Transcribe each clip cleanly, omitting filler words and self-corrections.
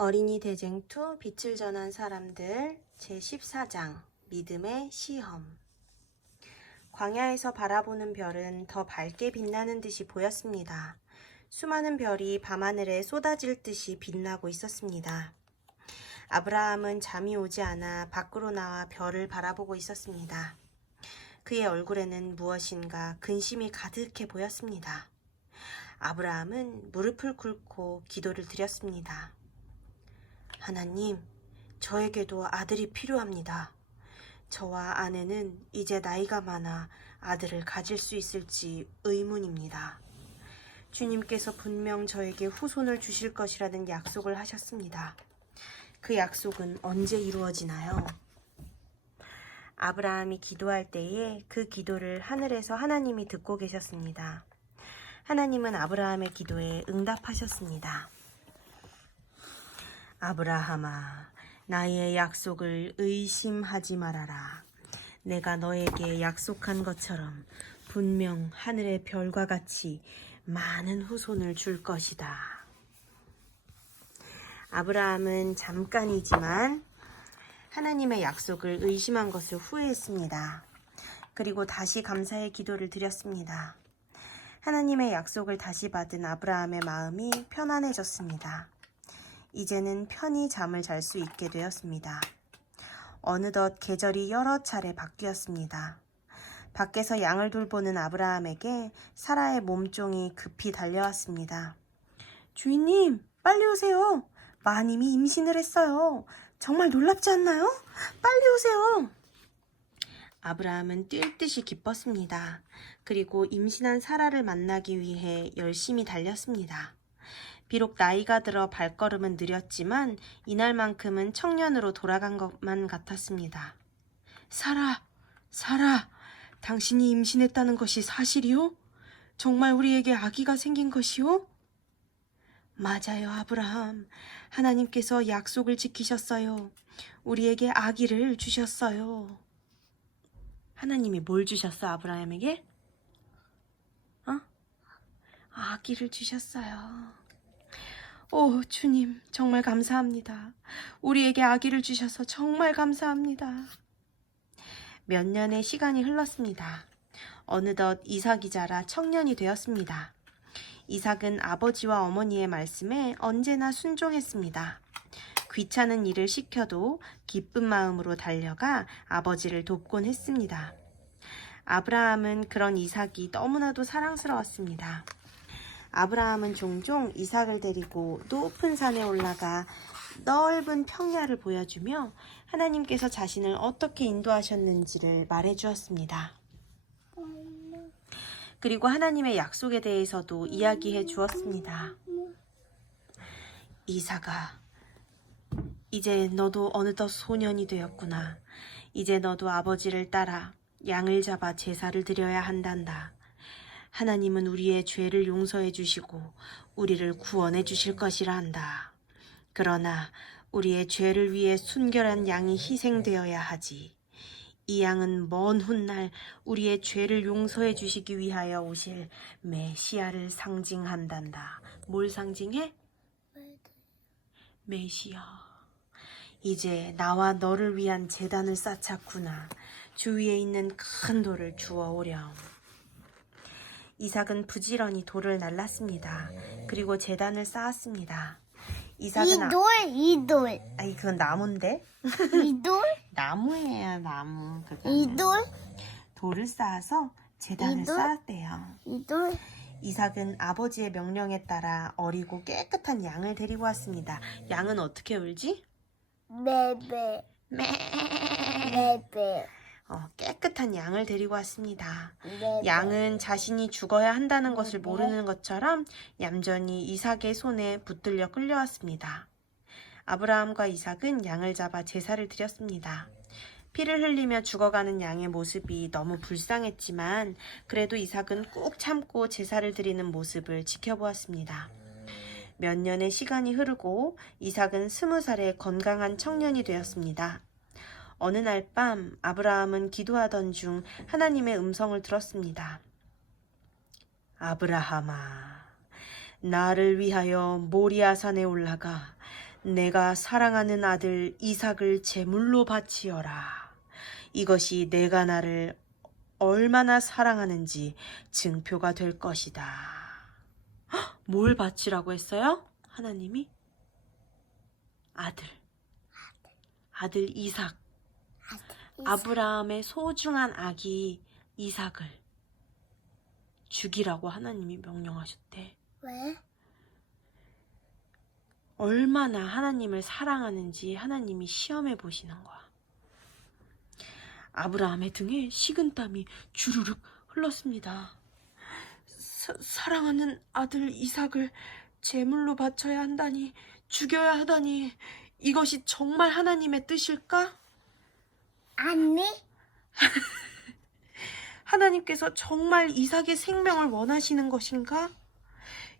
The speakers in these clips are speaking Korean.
어린이 대쟁투 빛을 전한 사람들 제14장 믿음의 시험. 광야에서 바라보는 별은 더 밝게 빛나는 듯이 보였습니다. 수많은 별이 밤하늘에 쏟아질 듯이 빛나고 있었습니다. 아브라함은 잠이 오지 않아 밖으로 나와 별을 바라보고 있었습니다. 그의 얼굴에는 무엇인가 근심이 가득해 보였습니다. 아브라함은 무릎을 꿇고 기도를 드렸습니다. 하나님, 저에게도 아들이 필요합니다. 저와 아내는 이제 나이가 많아 아들을 가질 수 있을지 의문입니다. 주님께서 분명 저에게 후손을 주실 것이라는 약속을 하셨습니다. 그 약속은 언제 이루어지나요? 아브라함이 기도할 때에 그 기도를 하늘에서 하나님이 듣고 계셨습니다. 하나님은 아브라함의 기도에 응답하셨습니다. 아브라함아, 나의 약속을 의심하지 말아라. 내가 너에게 약속한 것처럼 분명 하늘의 별과 같이 많은 후손을 줄 것이다. 아브라함은 잠깐이지만 하나님의 약속을 의심한 것을 후회했습니다. 그리고 다시 감사의 기도를 드렸습니다. 하나님의 약속을 다시 받은 아브라함의 마음이 편안해졌습니다. 이제는 편히 잠을 잘 수 있게 되었습니다. 어느덧 계절이 여러 차례 바뀌었습니다. 밖에서 양을 돌보는 아브라함에게 사라의 몸종이 급히 달려왔습니다. 주인님, 빨리 오세요. 마님이 임신을 했어요. 정말 놀랍지 않나요? 빨리 오세요. 아브라함은 뛸 듯이 기뻤습니다. 그리고 임신한 사라를 만나기 위해 열심히 달렸습니다. 비록 나이가 들어 발걸음은 느렸지만 이날만큼은 청년으로 돌아간 것만 같았습니다. 사라, 당신이 임신했다는 것이 사실이요? 정말 우리에게 아기가 생긴 것이요? 맞아요, 아브라함. 하나님께서 약속을 지키셨어요. 우리에게 아기를 주셨어요. 하나님이 뭘 주셨어, 아브라함에게? 아기를 주셨어요. 오, 주님, 정말 감사합니다. 우리에게 아기를 주셔서 정말 감사합니다. 몇 년의 시간이 흘렀습니다. 어느덧 이삭이 자라 청년이 되었습니다. 이삭은 아버지와 어머니의 말씀에 언제나 순종했습니다. 귀찮은 일을 시켜도 기쁜 마음으로 달려가 아버지를 돕곤 했습니다. 아브라함은 그런 이삭이 너무나도 사랑스러웠습니다. 아브라함은 종종 이삭을 데리고 높은 산에 올라가 넓은 평야를 보여주며 하나님께서 자신을 어떻게 인도하셨는지를 말해주었습니다. 그리고 하나님의 약속에 대해서도 이야기해 주었습니다. 이삭아, 이제 너도 어느덧 소년이 되었구나. 이제 너도 아버지를 따라 양을 잡아 제사를 드려야 한단다. 하나님은 우리의 죄를 용서해 주시고 우리를 구원해 주실 것이라 한다. 그러나 우리의 죄를 위해 순결한 양이 희생되어야 하지. 이 양은 먼 훗날 우리의 죄를 용서해 주시기 위하여 오실 메시아를 상징한단다. 뭘 상징해? 메시아. 이제 나와 너를 위한 제단을 쌓았구나. 주위에 있는 큰 돌을 주워오렴. 이삭은 부지런히 돌을 날랐습니다. 그리고 제단을 쌓았습니다. 이삭은 이 돌. 아니, 그건 나무인데? 이 돌? 나무예요, 나무. 이 돌? 돌을 쌓아서 제단을 이 돌? 쌓았대요. 이 돌? 이삭은 아버지의 명령에 따라 어리고 깨끗한 양을 데리고 왔습니다. 양은 어떻게 울지? 베베. 베베. 깨끗한 양을 데리고 왔습니다. 베베. 양은 자신이 죽어야 한다는 것을 모르는 것처럼 얌전히 이삭의 손에 붙들려 끌려왔습니다. 아브라함과 이삭은 양을 잡아 제사를 드렸습니다. 피를 흘리며 죽어가는 양의 모습이 너무 불쌍했지만 그래도 이삭은 꾹 참고 제사를 드리는 모습을 지켜보았습니다. 몇 년의 시간이 흐르고 이삭은 20살의 건강한 청년이 되었습니다. 어느 날 밤 아브라함은 기도하던 중 하나님의 음성을 들었습니다. 아브라함아, 나를 위하여 모리아산에 올라가 내가 사랑하는 아들 이삭을 제물로 바치어라. 이것이 내가 나를 얼마나 사랑하는지 증표가 될 것이다. 헉, 뭘 바치라고 했어요? 하나님이? 아들 이삭. 아브라함의 소중한 아기 이삭을 죽이라고 하나님이 명령하셨대. 왜? 얼마나 하나님을 사랑하는지 하나님이 시험해 보시는 거야. 아브라함의 등에 식은땀이 주르륵 흘렀습니다. 사랑하는 아들 이삭을 제물로 바쳐야 한다니, 죽여야 하다니, 이것이 정말 하나님의 뜻일까? 아니, 하나님께서 정말 이삭의 생명을 원하시는 것인가?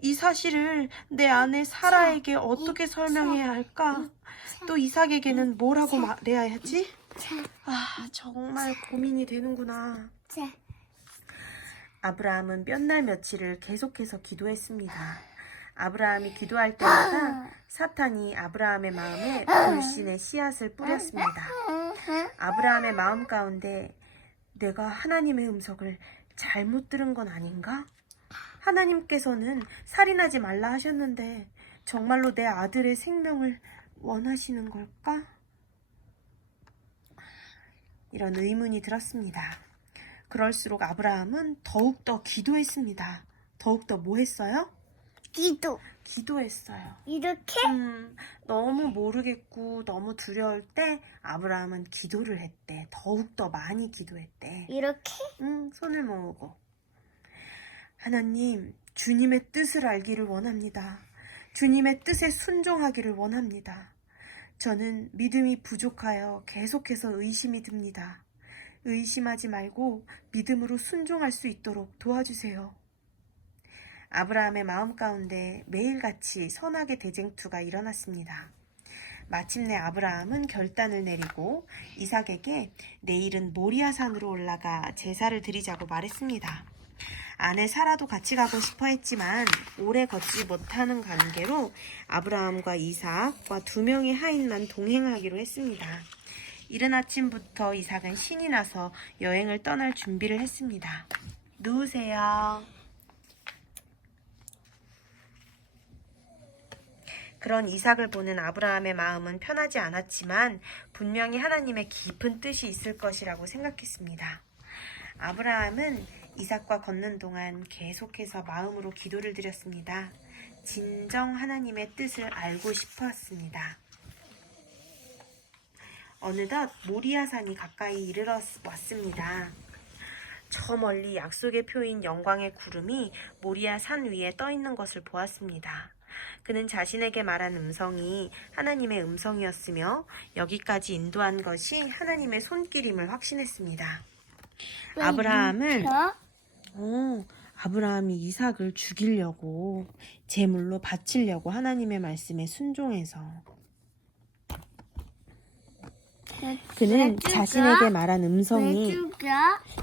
이 사실을 내 아내 사라에게 어떻게 설명해야 할까? 또 이삭에게는 뭐라고 말해야 하지? 아, 정말 고민이 되는구나. 자, 아브라함은 몇 날 며칠을 계속해서 기도했습니다. 아브라함이 기도할 때마다 사탄이 아브라함의 마음에 불신의 씨앗을 뿌렸습니다. 아브라함의 마음 가운데 내가 하나님의 음성을 잘못 들은 건 아닌가? 하나님께서는 살인하지 말라 하셨는데 정말로 내 아들의 생명을 원하시는 걸까? 이런 의문이 들었습니다. 그럴수록 아브라함은 더욱더 기도했습니다. 더욱더 뭐 했어요? 기도했어요. 이렇게? 너무 모르겠고 너무 두려울 때 아브라함은 기도를 했대. 더욱더 많이 기도했대. 이렇게? 손을 모으고. 하나님, 주님의 뜻을 알기를 원합니다. 주님의 뜻에 순종하기를 원합니다. 저는 믿음이 부족하여 계속해서 의심이 듭니다. 의심하지 말고 믿음으로 순종할 수 있도록 도와주세요. 아브라함의 마음 가운데 매일같이 선악의 대쟁투가 일어났습니다. 마침내 아브라함은 결단을 내리고 이삭에게 내일은 모리아산으로 올라가 제사를 드리자고 말했습니다. 아내 사라도 같이 가고 싶어 했지만 오래 걷지 못하는 관계로 아브라함과 이삭과 2명의 하인만 동행하기로 했습니다. 이른 아침부터 이삭은 신이 나서 여행을 떠날 준비를 했습니다. 누우세요. 그런 이삭을 보는 아브라함의 마음은 편하지 않았지만 분명히 하나님의 깊은 뜻이 있을 것이라고 생각했습니다. 아브라함은 이삭과 걷는 동안 계속해서 마음으로 기도를 드렸습니다. 진정 하나님의 뜻을 알고 싶었습니다. 어느덧 모리아산이 가까이 이르러 왔습니다. 저 멀리 약속의 표인 영광의 구름이 모리아산 위에 떠 있는 것을 보았습니다. 그는 자신에게 말한 음성이 하나님의 음성이었으며 여기까지 인도한 것이 하나님의 손길임을 확신했습니다. 아브라함이 이삭을 죽이려고 제물로 바치려고 하나님의 말씀에 순종해서 그는 자신에게 말한 음성이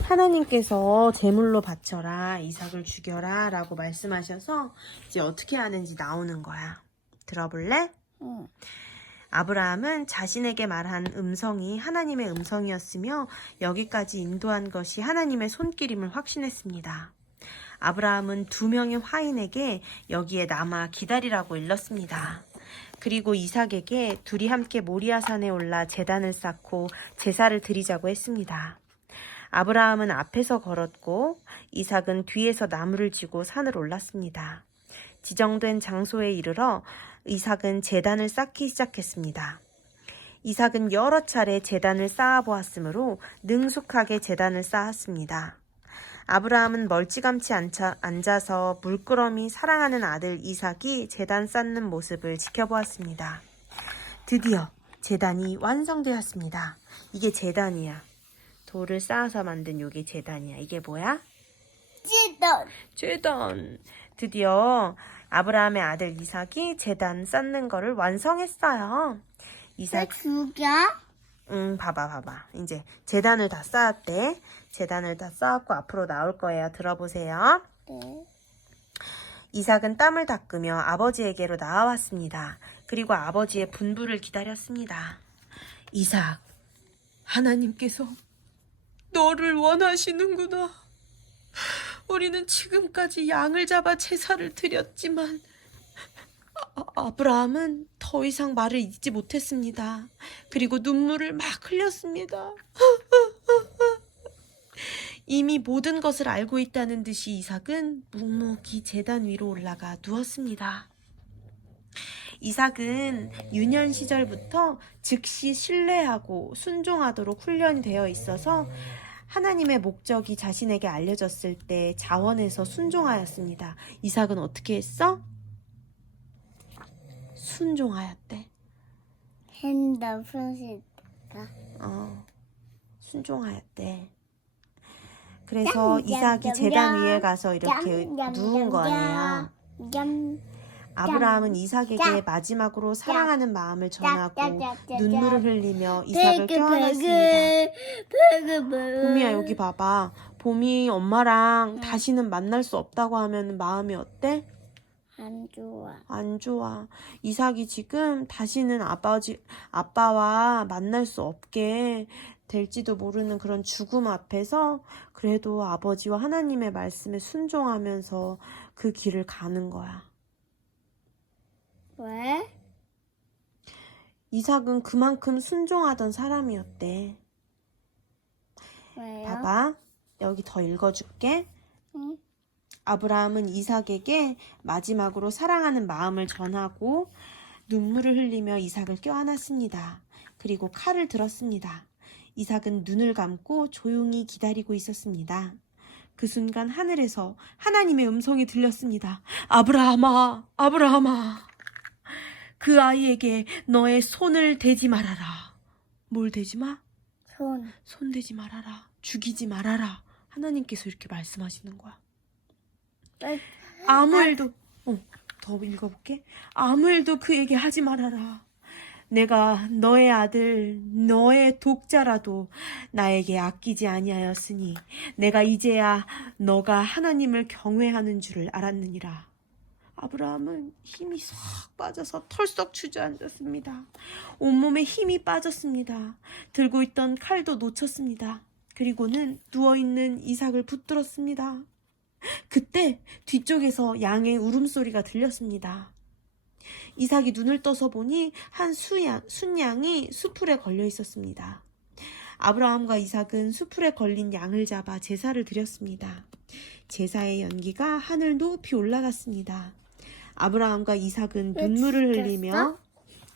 하나님께서 제물로 바쳐라, 이삭을 죽여라 라고 말씀하셔서 이제 어떻게 하는지 나오는 거야. 들어볼래? 응. 아브라함은 자신에게 말한 음성이 하나님의 음성이었으며 여기까지 인도한 것이 하나님의 손길임을 확신했습니다. 아브라함은 2명의 화인에게 여기에 남아 기다리라고 일렀습니다. 그리고 이삭에게 둘이 함께 모리아산에 올라 제단을 쌓고 제사를 드리자고 했습니다. 아브라함은 앞에서 걸었고 이삭은 뒤에서 나무를 쥐고 산을 올랐습니다. 지정된 장소에 이르러 이삭은 제단을 쌓기 시작했습니다. 이삭은 여러 차례 제단을 쌓아보았으므로 능숙하게 제단을 쌓았습니다. 아브라함은 멀찌감치 앉아서 물끄러미 사랑하는 아들 이삭이 제단 쌓는 모습을 지켜보았습니다. 드디어 제단이 완성되었습니다. 이게 제단이야. 돌을 쌓아서 만든 요게 제단이야. 이게 뭐야? 제단. 드디어 아브라함의 아들 이삭이 제단 쌓는 거를 완성했어요. 이삭 죽여? 봐봐. 이제 제단을 다 쌓았대. 제단을 다 쌓았고 앞으로 나올 거예요. 들어보세요. 네. 이삭은 땀을 닦으며 아버지에게로 나아왔습니다. 그리고 아버지의 분부를 기다렸습니다. 이삭, 하나님께서 너를 원하시는구나. 우리는 지금까지 양을 잡아 제사를 드렸지만 아브라함은 더 이상 말을 잇지 못했습니다. 그리고 눈물을 막 흘렸습니다. 이미 모든 것을 알고 있다는 듯이 이삭은 묵묵히 제단 위로 올라가 누웠습니다. 이삭은 유년 시절부터 즉시 신뢰하고 순종하도록 훈련이 되어 있어서 하나님의 목적이 자신에게 알려졌을 때 자원해서 순종하였습니다. 이삭은 어떻게 했어? 순종하였대. 핸드폰 시다. 순종하였대. 그래서 이삭이 제단 위에 가서 이렇게 누운 거예요. 아브라함은 이삭에게 마지막으로 사랑하는 마음을 전하고 눈물을 흘리며 이삭을 껴안았습니다. 봄이야, 여기 봐봐. 봄이 엄마랑 다시는 만날 수 없다고 하면 마음이 어때? 안 좋아. 안 좋아. 이삭이 지금 다시는 아빠와 만날 수 없게 될지도 모르는 그런 죽음 앞에서 그래도 아버지와 하나님의 말씀에 순종하면서 그 길을 가는 거야. 왜? 이삭은 그만큼 순종하던 사람이었대. 왜요? 봐봐. 여기 더 읽어줄게. 응? 아브라함은 이삭에게 마지막으로 사랑하는 마음을 전하고 눈물을 흘리며 이삭을 껴안았습니다. 그리고 칼을 들었습니다. 이삭은 눈을 감고 조용히 기다리고 있었습니다. 그 순간 하늘에서 하나님의 음성이 들렸습니다. 아브라함아, 아브라함아. 그 아이에게 너의 손을 대지 말아라. 뭘 대지 마? 손 대지 말아라. 죽이지 말아라. 하나님께서 이렇게 말씀하시는 거야. 아무 일도 더 읽어볼게. 아무 일도 그에게 하지 말아라. 내가 너의 아들, 너의 독자라도 나에게 아끼지 아니하였으니 내가 이제야 너가 하나님을 경외하는 줄을 알았느니라. 아브라함은 힘이 싹 빠져서 털썩 주저앉았습니다. 온몸에 힘이 빠졌습니다. 들고 있던 칼도 놓쳤습니다. 그리고는 누워있는 이삭을 붙들었습니다. 그때 뒤쪽에서 양의 울음소리가 들렸습니다. 이삭이 눈을 떠서 보니 한 순양이 수풀에 걸려 있었습니다. 아브라함과 이삭은 수풀에 걸린 양을 잡아 제사를 드렸습니다. 제사의 연기가 하늘 높이 올라갔습니다. 아브라함과 이삭은 눈물을 흘리며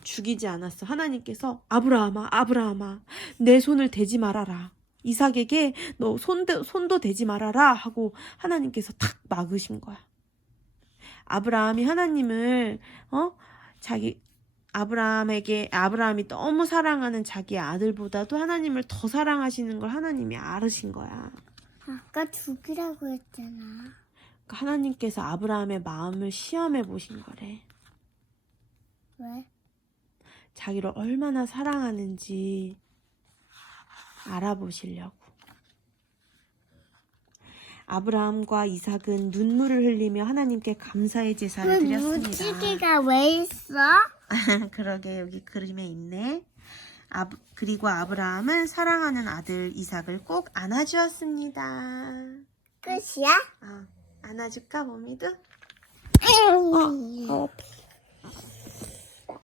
죽이지 않았어. 하나님께서 아브라함아, 아브라함아, 내 손을 대지 말아라. 이삭에게 너 손도 대지 말아라 하고 하나님께서 탁 막으신 거야. 아브라함이 하나님을 아브라함이 너무 사랑하는 자기 아들보다도 하나님을 더 사랑하시는 걸 하나님이 알으신 거야. 아까 죽이라고 했잖아. 그러니까 하나님께서 아브라함의 마음을 시험해 보신 거래. 왜? 자기를 얼마나 사랑하는지 알아보시려고. 아브라함과 이삭은 눈물을 흘리며 하나님께 감사의 제사를 드렸습니다. 무지개가 왜 있어? 그러게, 여기 그림에 있네. 그리고 아브라함은 사랑하는 아들 이삭을 꼭 안아주었습니다. 끝이야? 안아줄까, 봄이도? 응.